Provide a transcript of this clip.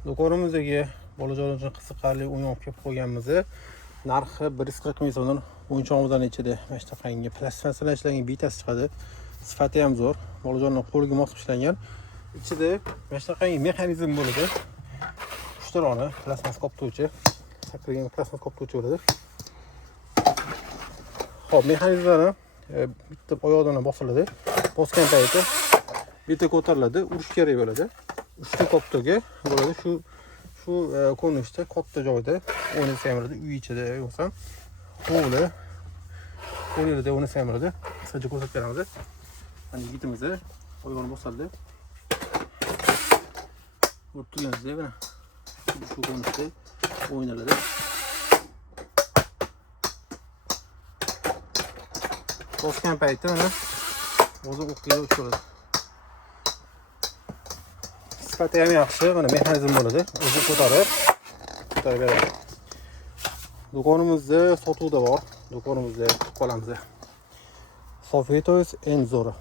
Do'konimizdagi bolajonlar uchun qiziqarli o'yin olib kelib qo'yganmiz. Narxi 140 ming so'mdan o'yinchog'imizdan ichida mana shu taqangi plastikdan ishlangan bitasi chiqadi. Sifati ham zo'r. Bolajonlar qo'liga mos ishlangan. Ichida mana shu taqangi mexanizm bo'ladi. 3 tarona plastik qoptovchi, sakirgan plastik qoptovchi bo'ladi. Xo'p, mexanizmlar bitta oyoqdan bosiladi. Bosgan payti bitta ko'tariladi, urish kerak bo'ladi. 3 ta koptoga bo'ladi. Shu ko'rinishda katta joyda o'ynasa ham bo'ladi, uy ichida bo'lsa, hovli qo'yiladi, o'ynasa ham bo'ladi. Qisqacha ko'rsatib beramiz. Mana yigitimiz oyog'ini bosildi. O'tganingizda mana shu ko'rinishda o'ynaladi. Bosgan payti mana o'zi o'qiydi, uchiriladi. Sifati ham yaxshi, mana mexanizm bo'ladi. O'zi ko'tarib beradi. Do'konimizda sotuvda bor. Do'konimizda qolamiz. Sofitoys Enzora.